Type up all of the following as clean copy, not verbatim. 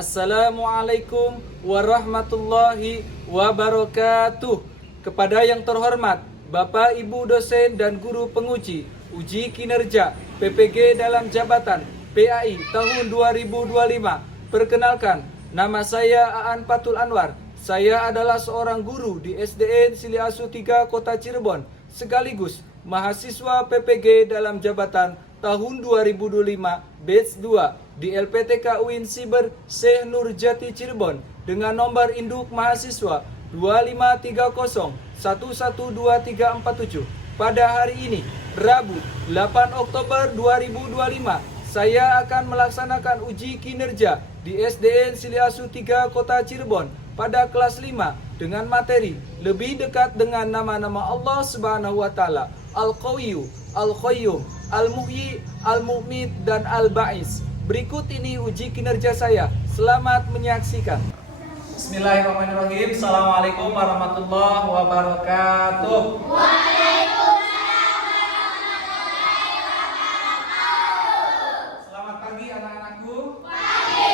Assalamualaikum warahmatullahi wabarakatuh. Kepada yang terhormat Bapak Ibu dosen dan guru penguji uji kinerja PPG dalam jabatan PAI tahun 2025. Perkenalkan, nama saya Aan Patul Anwar. Saya adalah seorang guru di SDN Siliasu 3 Kota Cirebon, sekaligus mahasiswa PPG dalam jabatan tahun 2025 batch 2 di LPTK UIN Siber Syekh Nurjati Cirebon dengan nomor induk mahasiswa 2530112347. Pada hari ini, Rabu 8 Oktober 2025, saya akan melaksanakan uji kinerja di SDN Siliasu 3 Kota Cirebon pada kelas 5 dengan materi lebih dekat dengan nama-nama Allah Subhanahu wa taala, Al-Qawiyyu, Al-Qayyum, Al-Muhyi, Al-Mu'mit, dan Al-Ba'is. Berikut ini uji kinerja saya. Selamat menyaksikan. Bismillahirrahmanirrahim. Assalamualaikum warahmatullahi wabarakatuh. Selamat pagi anak-anakku. Pagi.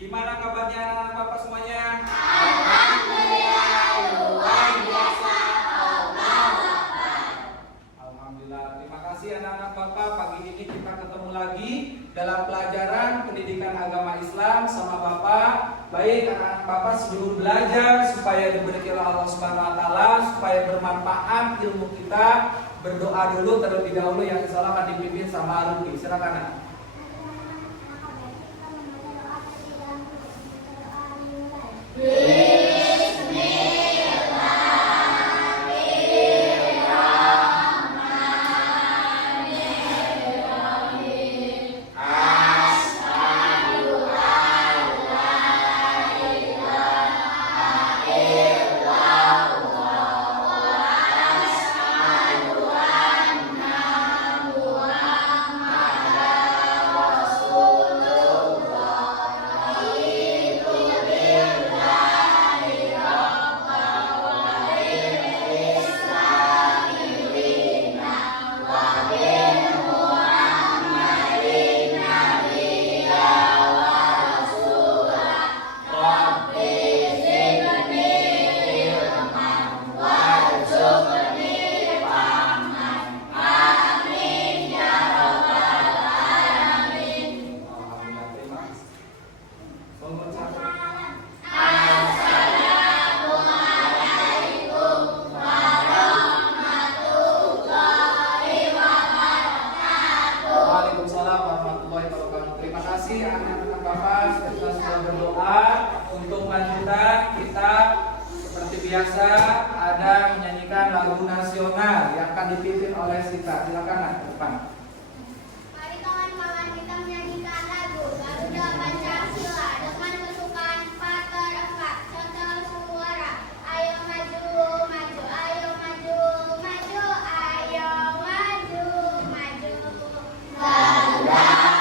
Gimana kabarnya anak-anak Bapak semuanya? Anak-anak Bapak, pagi ini kita ketemu lagi dalam pelajaran pendidikan agama Islam sama Bapak. Baik anak-anak Bapak, sebelum belajar supaya diberi oleh Allah Subhanahu wa taala, supaya bermanfaat ilmu kita, berdoa dulu terlebih dahulu yang insya Allah akan dipimpin sama Ruki. Silakan Nak. Biasa ada menyanyikan lagu nasional yang akan dipimpin oleh Sita. Silakan Nak, ke depan. Mari kawan-kawan kita menyanyikan lagu Garuda Pancasila dengan kesukaan 4/4. Contoh suara. Ayo maju, maju, ayo maju, maju, ayo maju, maju. Garuda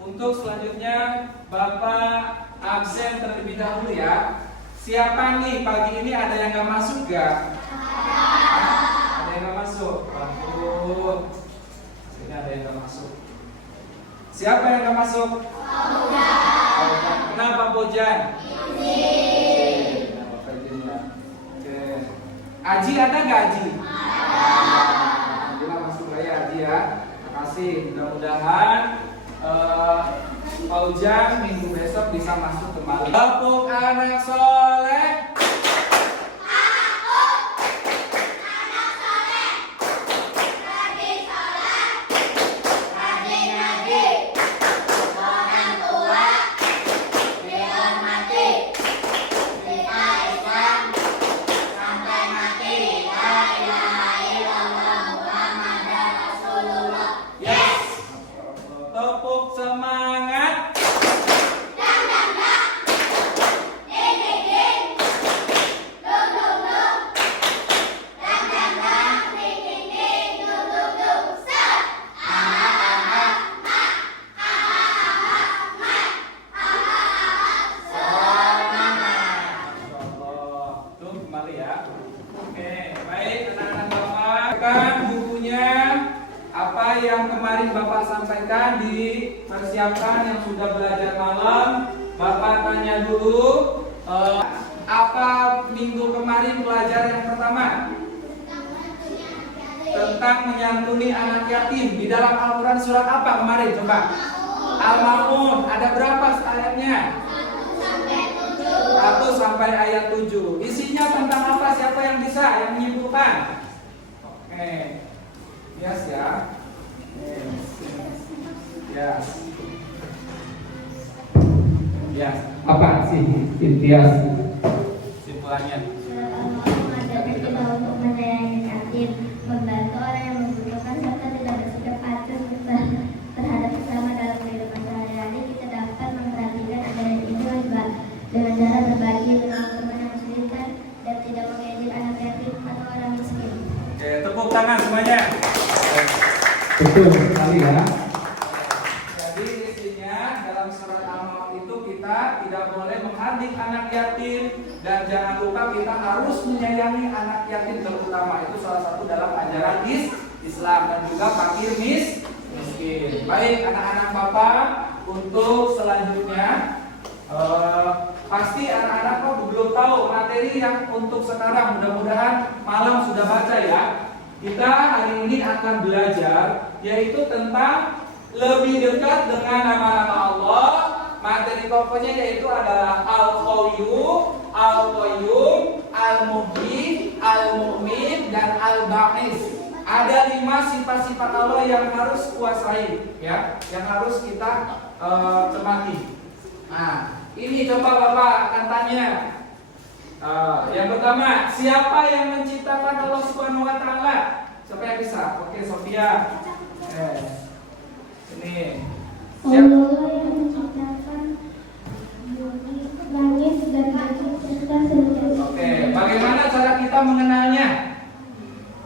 untuk selanjutnya Bapak absen terlebih dahulu ya. Siapa nih pagi ini ada yang nggak masuk gak? Ada yang nggak masuk? Waduh, ini ada yang nggak masuk. Siapa yang nggak masuk? Bojan. Kenapa Bojan? Oke. Aji ada nggak Aji? Alhamdulillah masuk ya Aji ya. Terima kasih. Mudah-mudahan Fauzan minggu besok bisa masuk kembali. Tepuk anak soleh. yang kemarin Bapak sampaikan dipersiapkan yang sudah belajar malam. Bapak tanya dulu, apa minggu kemarin pelajaran yang pertama? Tentang menyantuni anak yatim. Di dalam Al-Quran surat apa kemarin? Coba. Al-Ma'un. Ada berapa ayatnya? 1 sampai ayat 7. Isinya tentang apa? Siapa yang bisa? Yang menyimpulkan? Oke. Yes ya. Yes. Yes. Apa sih? Yes. Simpulannya. Mengajarkan kita untuk menyayangi yatim, membantu orang yang membutuhkan, serta tidak bersikap patuh terhadap sesama dalam kehidupan sehari-hari. Kita dapat memperhatikan ajaran ini dengan cara berbagi dengan teman yang kesulitan dan tidak mengejek anak yatim atau orang miskin. Oke, tepuk tangan semuanya. Betul sekali ya. Jadi isinya dalam surat Al-Ma'un itu kita tidak boleh menghardik anak yatim dan jangan lupa kita harus menyayangi anak yatim terutama. Itu salah satu dalam ajaran Islam dan juga fakir miskin. Baik anak-anak Bapak, untuk selanjutnya pasti anak-anak kok belum tahu materi yang untuk sekarang. Mudah-mudahan malam sudah baca ya. Kita hari ini akan belajar yaitu tentang lebih dekat dengan nama-nama Allah. Materi pokoknya yaitu adalah Al-Qayyum, Al-Qayyum, Al-Muhyi, Al-Mu'min, dan Al-Ba'is. Ada 5 sifat-sifat Allah yang harus kuasai ya, yang harus kita cermati. Nah, ini coba Bapak akan tanya. Yang pertama, siapa yang menciptakan Allah Subhanahu wa taala? Siapa yang bisa? Oke, Sofia. Ini. Allah yang menciptakan bumi, langit, dan bumi serta seluruh. Oke, bagaimana cara kita mengenalnya?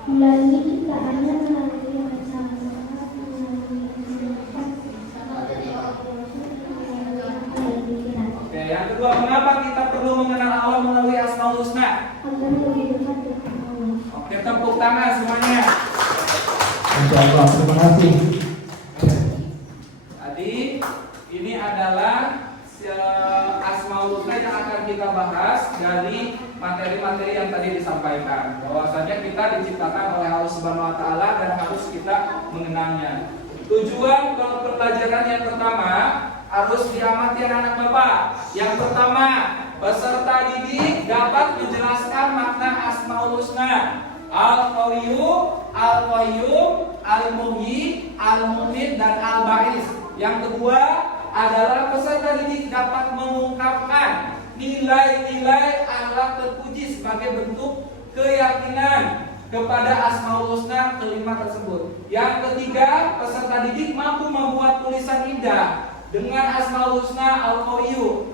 Melalui ciptaannya, melalui yang sama, melalui kehidupan, Oke, yang kedua, mengapa kita perlu mengenal Allah melalui Asmaul Husna? agar lebih dekat dengan Allah. Oke, tepuk tangan semuanya. Insya Allah, terima kasih. Tadi ini adalah Asmaul Husna yang akan kita bahas dari materi-materi yang tadi disampaikan. Bahwasanya kita diciptakan oleh Allah Subhanahu wa taala dan harus kita mengenalnya. Tujuan pelajaran yang pertama harus diamati anak-anak Bapak. Yang pertama, peserta didik dapat menjelaskan makna Asmaul Husna. Al-Qayyum, Al-Qayyum, Al-Muhyi, Al-Mu'min, dan Al-Ba'is. Yang kedua adalah peserta didik dapat mengungkapkan nilai-nilai Allah terpuji sebagai bentuk keyakinan kepada Asmaul Husna kelima tersebut. Yang ketiga, peserta didik mampu membuat tulisan indah dengan Asmaul Husna,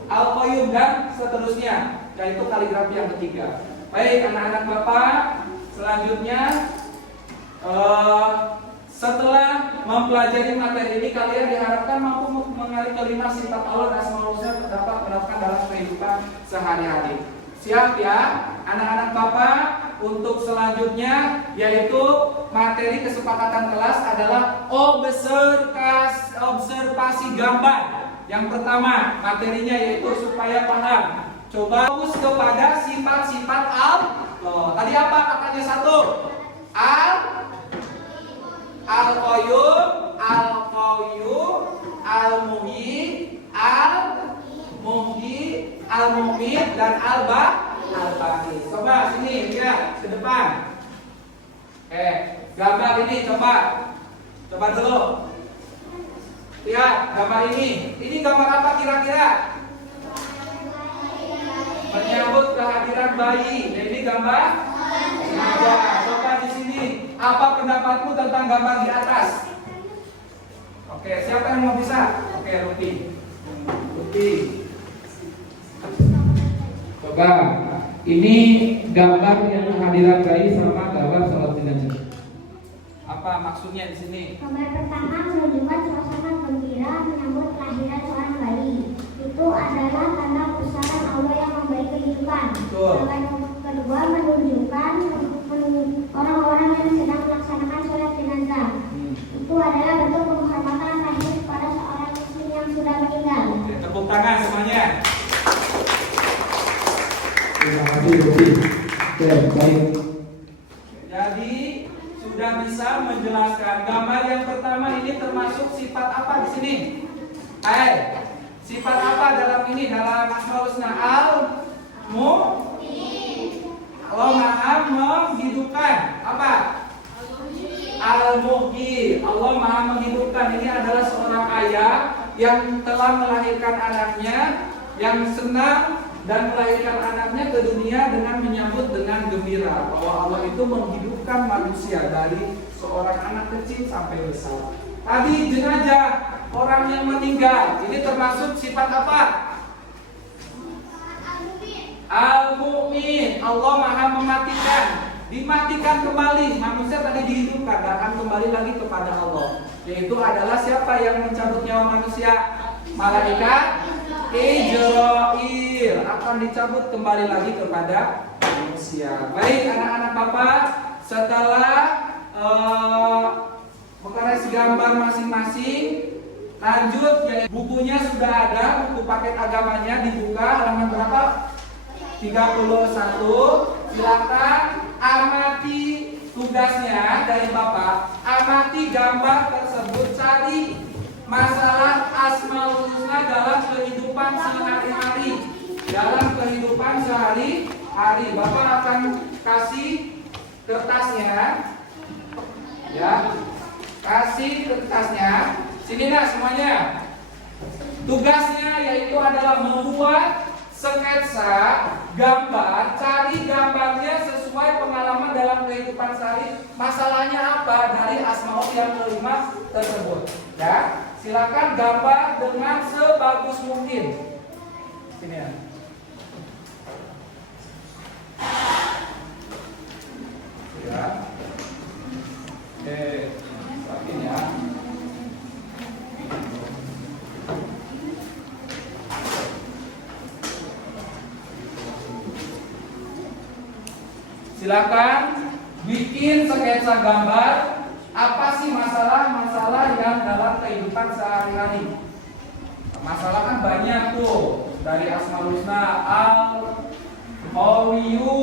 Al-Qayyum, dan seterusnya, yaitu kaligrafi yang ketiga. Baik anak-anak Bapak, selanjutnya setelah mempelajari materi ini, kalian diharapkan mampu mengenali kelima sifat Allah dan Asmaul Husna terdapat menerapkan dalam kehidupan sehari-hari. Siap ya, anak-anak Bapak? Untuk selanjutnya yaitu materi kesepakatan kelas adalah observasi gambar. Yang pertama materinya yaitu supaya paham. Coba fokus kepada sifat-sifat Allah. Tadi apa katanya satu? Al-Qayyum, Al-Qayyum, Al-Muhyi, Al-Mu'min, dan Al-Ba'is. Coba sini lihat ke depan. Gambar ini coba dulu. Lihat gambar ini. Ini gambar apa kira-kira? Menyambut kehadiran bayi. Nah, ini gambar. Coba di sini. Apa pendapatmu tentang gambar di atas? Oke, siapa yang mau bisa? Oke, Rupi. Coba. Ini gambar yang kehadiran bayi sama gambar sholat jenazah. Apa maksudnya di sini? Gambar pertama menunjukkan suasana gembira menyambut kelahiran seorang bayi. Itu adalah tanda besaran Allah yang memberi kehidupan. Gambar kedua menunjukkan orang-orang yang sedang melaksanakan sholat jenazah. Itu adalah Oke, baik. Jadi sudah bisa menjelaskan gambar yang pertama ini termasuk sifat apa di sini? Sifat apa dalam ini, dalam Asmaul Husna? Allah Maha menghidupkan. Apa? Al-Muhyi. Allah Maha menghidupkan. Ini adalah seorang ayah yang telah melahirkan anaknya, yang senang dan melahirkan anaknya ke dunia dengan menyambut dengan gembira bahwa Allah itu menghidupkan manusia dari seorang anak kecil sampai besar. Tadi jenazah, orang yang meninggal, ini termasuk sifat apa? Al-Mu'min. Allah Maha mematikan, dimatikan kembali. Manusia tadi dihidupkan dan akan kembali lagi kepada Allah. Yaitu adalah siapa yang mencabut nyawa manusia? Malaikat Ijrail akan dicabut kembali lagi kepada manusia. Baik anak-anak Bapak, setelah mengkoreksi gambar masing-masing, lanjut ya, bukunya sudah ada, buku paket agamanya dibuka halaman berapa? 31. Silakan amati tugasnya dari Bapak. Amati gambar tersebut, cari masalah Asmaul Husna dalam kehidupan sehari-hari. Dalam kehidupan sehari-hari, Bapak akan kasih kertasnya, ya, kasih kertasnya. Sini nah semuanya. Tugasnya yaitu adalah membuat sketsa gambar, cari gambarnya sesuai pengalaman dalam kehidupan sehari. Masalahnya apa dari Asmaul yang kelima tersebut? Ya, silakan gambar dengan sebagus mungkin. Sini ya. Ya. Oke, makin ya. Silakan bikin sketsa gambar apa sih masalah-masalah yang dalam kehidupan sehari-hari. Masalah kan banyak tuh, dari Asmaul Husna, Al-Qawiyyu,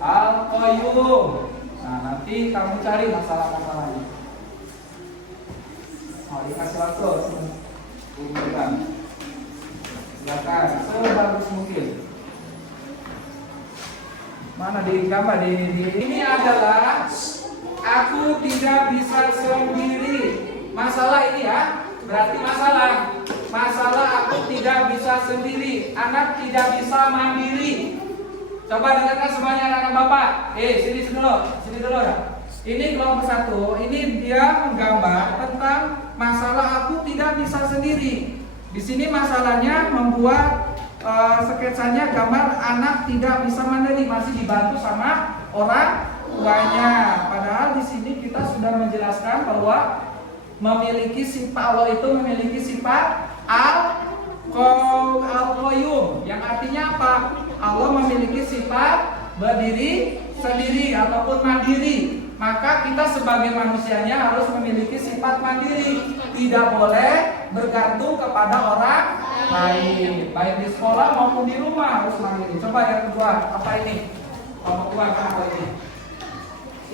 Al-Qayyum. Nah, nanti kamu cari masalah-masalahnya. Dikasih waktu. Silakan sebagus mungkin. Mana di gambar ini adalah aku tidak bisa sendiri. Masalah ini ya, berarti masalah aku tidak bisa sendiri. Anak tidak bisa mandiri. Coba dengarkan semuanya anak-anak Bapak. Sini dulu ya. Ini kelompok 1. Ini dia menggambar tentang masalah aku tidak bisa sendiri. Di sini masalahnya membuat sketsanya gambar anak tidak bisa mandiri, masih dibantu sama orang tuanya. Padahal di sini kita sudah menjelaskan bahwa memiliki sifat, Allah itu memiliki sifat Al-Qayyum, yang artinya apa? Allah memiliki sifat berdiri sendiri ataupun mandiri. Maka kita sebagai manusianya harus memiliki sifat mandiri, tidak boleh bergantung kepada orang lain, baik di sekolah maupun di rumah harus mandiri. Coba yang kedua, apa ini? Kelompok apa ini?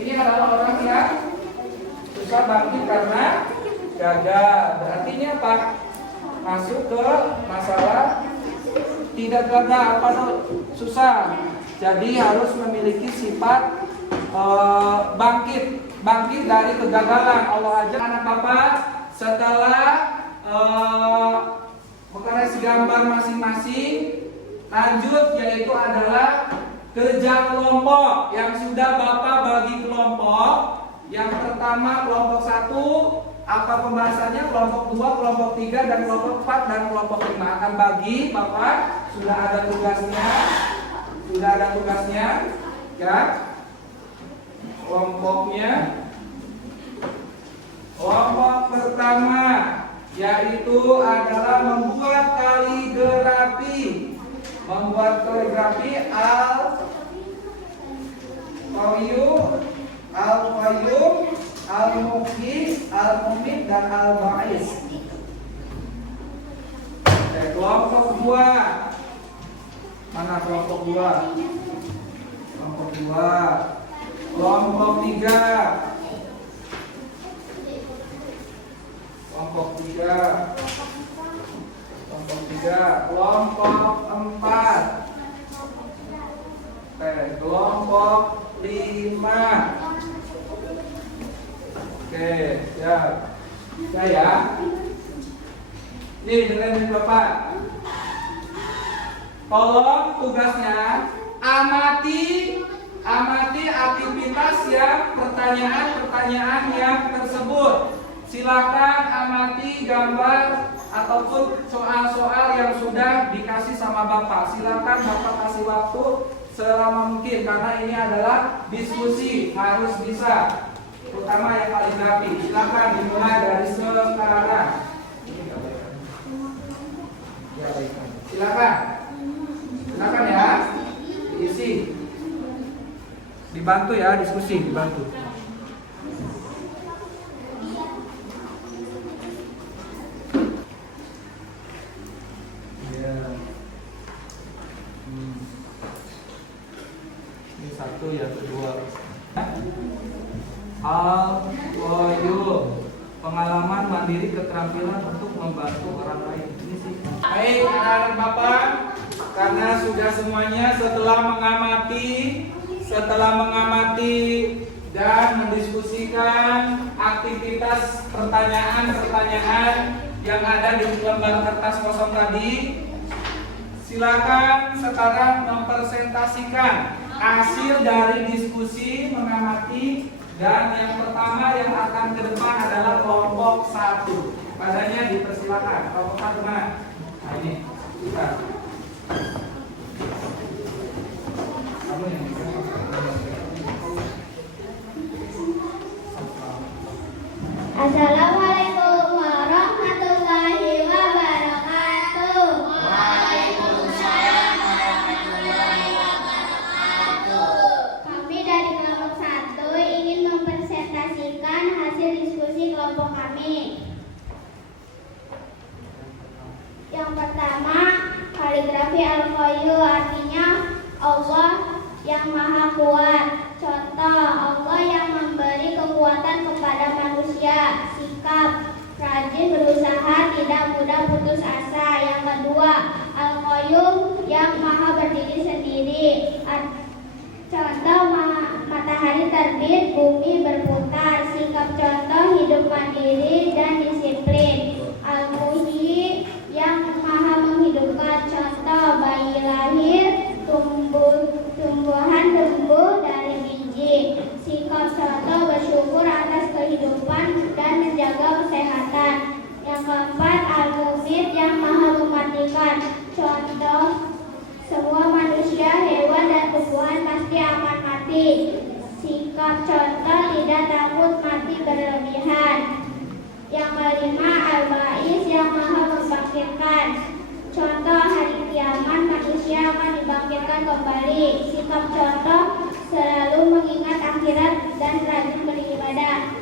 Ini adalah orang yang susah bangkit karena gagal. Berarti ini apa? Masuk ke masalah tidak gagal, apa susah. Jadi harus memiliki sifat bangkit dari kegagalan. Allah ajar anak Bapak setelah mengkoreksi gambar masing-masing, lanjut yaitu adalah kerja kelompok yang sudah Bapak bagi kelompok. Yang pertama kelompok 1, apa pembahasannya? Kelompok 2, kelompok 3, dan kelompok 4 dan kelompok 5 akan bagi Bapak. Sudah ada tugasnya, ya. Kelompoknya, kelompok pertama yaitu adalah membuat kaligrafi. Al-Qayyum, Al-Muhyi, Al-Mumit, dan Al-Ba'is. Kelompok 2. Mana kelompok 2? Kelompok 3. Kelompok 3. Kelompok 3. Kelompok 4. Oke, kelompok 5. Oke, siap. Ya. Nih, dengerin Bapak. Tolong tugasnya amati aktivitas yang pertanyaan yang tersebut. Silakan amati gambar ataupun soal-soal yang sudah dikasih sama Bapak. Silakan Bapak kasih waktu selama mungkin karena ini adalah diskusi, harus bisa. Terutama yang paling rapi. Silakan dimulai dari sekarang. Silakan ya. Diisi. Dibantu ya, diskusi dibantu. Ya. Ini satu ya, kedua. Al-Qayyum, pengalaman mandiri keterampilan untuk membantu orang lain. Ini sih. Baik, anak-anak Bapak, karena sudah semuanya setelah mengamati dan mendiskusikan aktivitas pertanyaan-pertanyaan yang ada di lembar kertas kosong tadi, silakan sekarang mempresentasikan hasil dari diskusi mengamati. Dan yang pertama yang akan ke depan adalah kelompok 1. Padanya dipersilakan. Kelompok 1 mana? Nah ini. Kita. Kamu yang Assalamualaikum warahmatullahi wabarakatuh. Waalaikumsalam warahmatullahi wabarakatuh. Kami dari kelompok 1 ingin mempresentasikan hasil diskusi kelompok kami. Yang pertama, kaligrafi Al-Qayyum, artinya Allah yang Maha Kuat. Contoh, Allah yang memberi kekuatan kepada manusia. Sikap, rajin berusaha, tidak mudah putus asa. Yang kedua, Al-Qayyum yang Maha berdiri sendiri. Contoh, matahari terbit, bumi berputar. Sikap contoh, hidup mandiri dan disiplin. Al-Muhyi yang Maha menghidupkan. Contoh, bayi lahir, tumbuhan tumbuh dari biji. Sikap contoh, bersyukur atas kehidupan dan menjaga kesehatan. Yang keempat, Al-Mumit yang Maha mematikan. Contoh, semua manusia, hewan, dan tumbuhan pasti akan mati. Sikap contoh, tidak takut mati berlebihan. Yang kelima, Al-Ba'is yang Maha membangkitkan. Contoh, hari kiamat manusia akan dibangkitkan kembali. Sikap contoh, selalu mengingat akhirat dan rajin beribadah.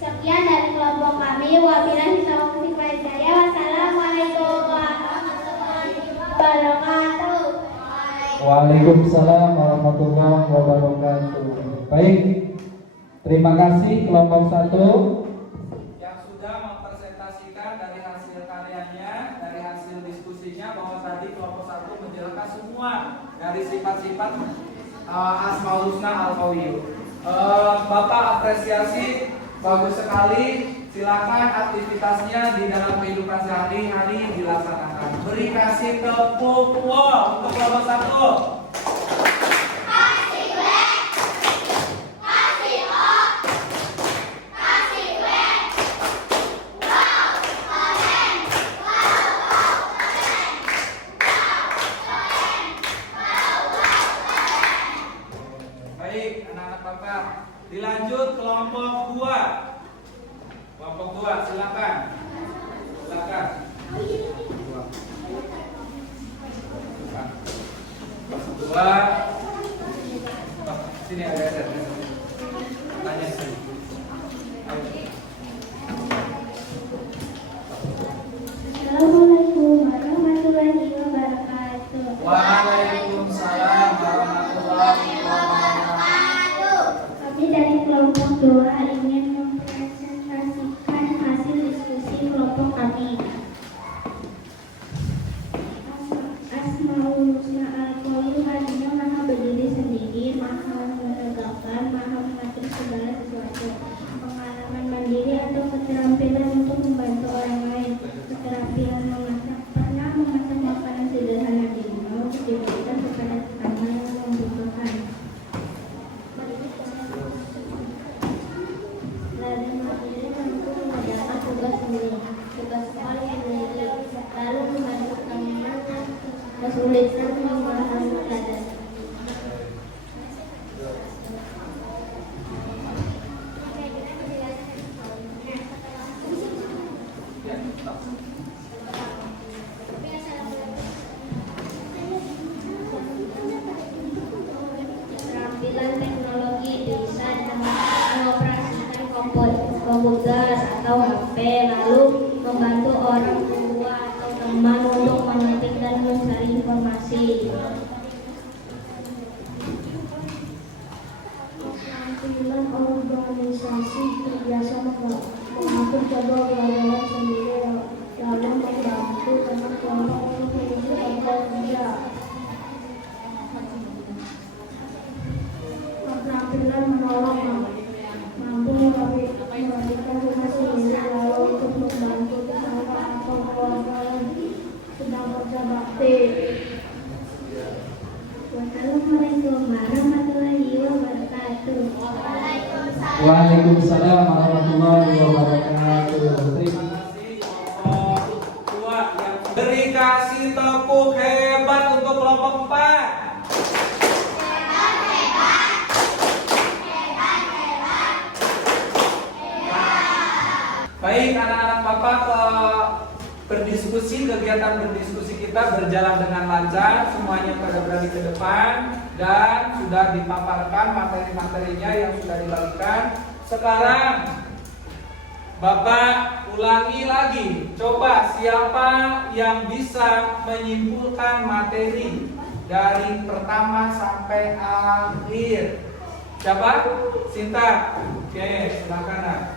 Sekian dari kelompok kami. Wabillahi taufiq wal hidayah. Wassalamualaikum warahmatullahi wabarakatuh. Waalaikumsalam warahmatullahi wabarakatuh. Baik, terima kasih kelompok 1 yang sudah mempresentasikan dari hasil karyanya, dari hasil diskusinya, bahwa tadi kelompok 1 menjelaskan semua dari sifat-sifat Asmaul Husna Al-Qayyum. Bapak apresiasi, bagus sekali. Silakan aktivitasnya di dalam kehidupan sehari-hari dilaksanakan. Beri kasih tepuk untuk kelompok 1. Baik, anak-anak Bapak. Dilanjut kelompok 2. Kelompok 2, silakan. Silakan. Dua. Sini ada. Tanya sini. Assalamualaikum warahmatullahi wabarakatuh. Waalaikumsalam warahmatullahi wabarakatuh. Kami dari kelompok Kelompok 2 ingin mempresentasikan hasil diskusi kelompok kami. Asmaul Husna Al-Qayyum artinya maha berdiri sendiri, maha menegakkan, maha mengatur segala sesuatu. Pengalaman mandiri atau keterampilan untuk membantu orang lain. Keterampilan memasak, pernah memasak makanan sederhana di rumah untuk diberikan kepada tetangga yang membutuhkan. Lalu mandiri tentu mengerjakan tugas sendiri. Tugas sekolah yang lalu membantu teman kesulitan memahami pelajaran. Keterampilan teknologi bisa mengoperasikan komputer atau HP, lalu membantu orang tua atau teman untuk mengetik dan mencari informasi. Keterampilan organisasi terbiasa mengatur jadwal pelajaran sendiri, lalu membantu teman-teman untuk mengisi program kerja. Keterampilan menolong, mampu merapikan rumah sendiri, lalu untuk membantu tetangga atau keluarga yang sedang kerja bakti. Wassalamualaikum warahmatullahi wabarakatuh. Waalaikumsalam warahmatullahi wabarakatuh. Terima kasih kelompok 2 yang beri kasih tepuk hebat untuk kelompok 4. Baik anak-anak Bapak, kegiatan berdiskusi kita berjalan dengan lancar, semuanya pada berani ke depan dan sudah dipaparkan materi-materinya yang sudah dibagikan. Sekarang Bapak ulangi lagi, coba siapa yang bisa menyimpulkan materi dari pertama sampai akhir? Siapa? Sinta. Oke, silakan.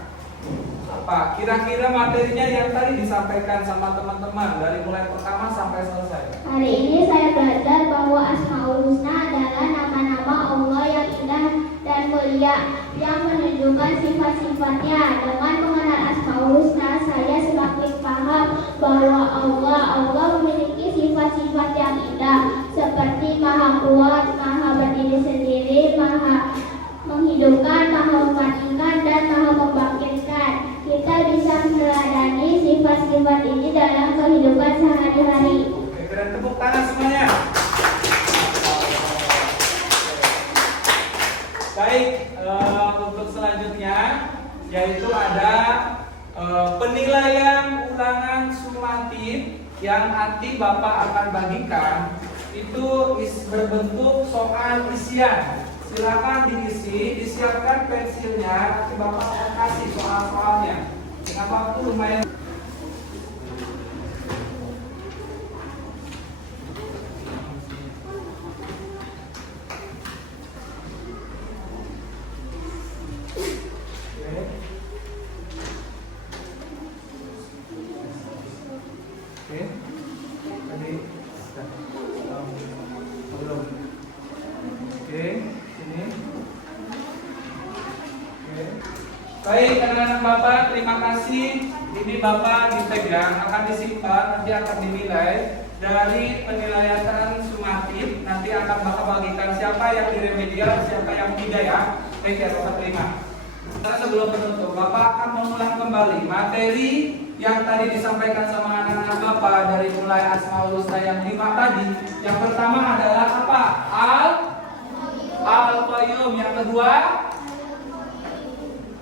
Apa kira-kira materinya yang tadi disampaikan sama teman-teman dari mulai pertama sampai selesai? Hari ini saya belajar bahwa Asmaul Husna adalah nama-nama Allah yang indah dan mulia yang menunjukkan sifat-sifatnya. Dengan mengenal Asmaul Husna, saya semakin paham bahwa Allah memiliki sifat-sifat yang indah seperti Maha Kuat, Maha berdiri sendiri, Maha menghidupkan, Maha mematikan, dan Maha membangkitkan. Kita bisa meneladani sifat-sifat ini dalam kehidupan sehari-hari. Oke, keren, tepuk tangan semuanya. Baik, untuk selanjutnya yaitu ada penilaian ulangan sumatif yang nanti Bapak akan bagikan. Itu berbentuk soal isian. Silakan diisi, disiapkan pensilnya, nanti Bapak akan kasih soal-soalnya. Dengan waktu lumayan. Oke. Tadi belum. Oke. Baik anak-anak Bapak, terima kasih. Ini Bapak dipegang, akan disimpan, nanti akan dinilai. Dari penilaian sumatif, nanti akan Bapak bagikan siapa yang diremedial, siapa yang tidak ya. Baik ya Bapak terima. Nah, sebelum menutup, Bapak akan mengulang kembali materi yang tadi disampaikan sama anak-anak Bapak dari mulai Asmaul Husna yang 5 tadi. Yang pertama adalah apa? Al-Qayyum. Yang kedua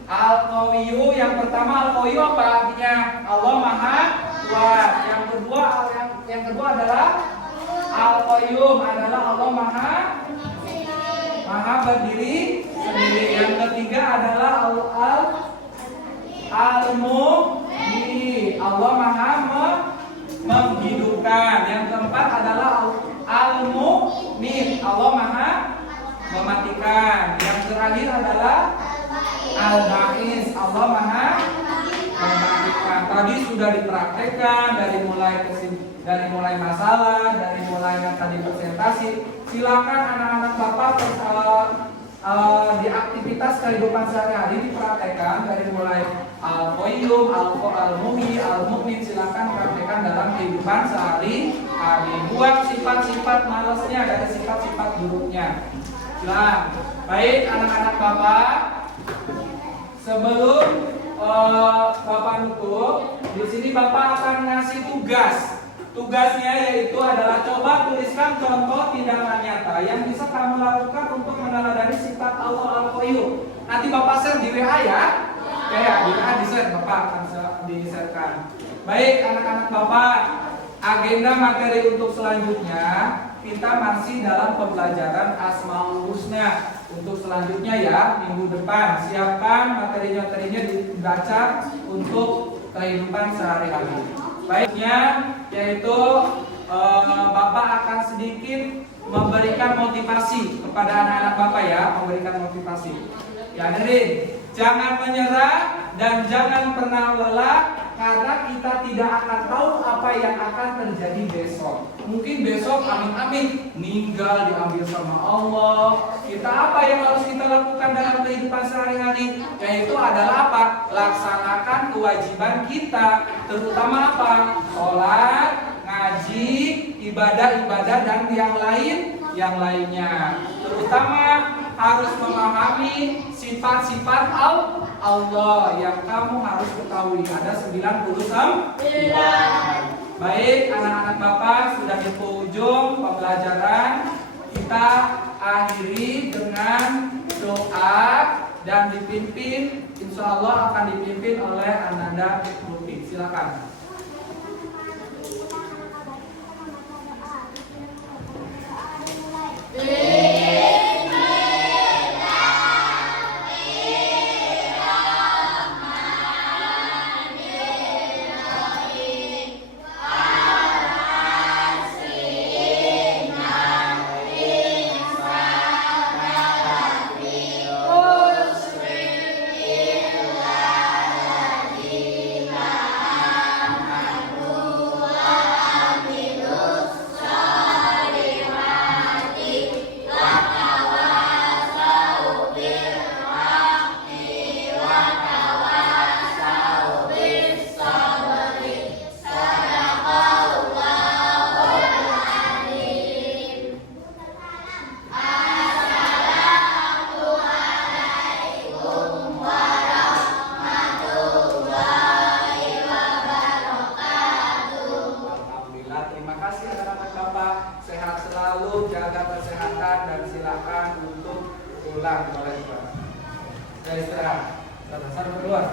Al-Qawiyyu. Yang pertama Al-Qawiyyu apa artinya? Allah Maha Kuat. Yang kedua adalah Al-Qayyum adalah Allah Maha berdiri sendiri. Yang ketiga adalah Al-Muhyi. Allah Maha menghidupkan. Yang keempat adalah Al-Mumit. Allah Maha mematikan. Yang terakhir adalah Al-Ba'is, Allah Maha membangkitkan. Tadi sudah dipraktekkan dari mulai masalah, dari mulai yang tadi presentasi. Silakan anak-anak Bapak di aktivitas kehidupan sehari-hari dipraktekkan dari mulai Al-Qayyum, Al-Muhyi, Al-Mu'min. Silakan praktekkan dalam kehidupan sehari-hari. Buang sifat-sifat malasnya dari sifat-sifat buruknya. Silakan. Baik anak-anak Bapak, sebelum Bapak nutup, di sini Bapak akan ngasih tugas. Tugasnya yaitu adalah coba tuliskan contoh tindakan nyata yang bisa kamu lakukan untuk meneladani sifat Allah Al-Qayyum. Nanti Bapak share di WA ya. Ya, di WA di-share, Bapak akan di-sharekan. Baik anak-anak Bapak, agenda materi untuk selanjutnya kita masih dalam pembelajaran Asmaul Husna. Untuk selanjutnya ya, minggu depan siapkan materi-materinya dibaca untuk kehidupan sehari-hari. Baiknya yaitu Bapak akan sedikit memberikan motivasi kepada anak-anak Bapak ya, memberikan motivasi. Ya, hadirin, jangan menyerah dan jangan pernah lelah karena kita tidak akan tahu apa yang akan terjadi besok. Mungkin besok amin-amin meninggal diambil sama Allah. Kita apa yang harus kita lakukan dalam kehidupan sehari-hari? Yaitu adalah apa? Laksanakan kewajiban kita, terutama apa? Sholat, ngaji, ibadah-ibadah dan yang lainnya. Terutama harus memahami sifat-sifat Allah yang kamu harus ketahui. Ada 99. Baik anak-anak Bapak, sudah di penghujung pembelajaran. Kita akhiri dengan doa dan dipimpin, insya Allah akan dipimpin oleh Ananda Murti. Silakan. Saya istirahat. Sampai keluar.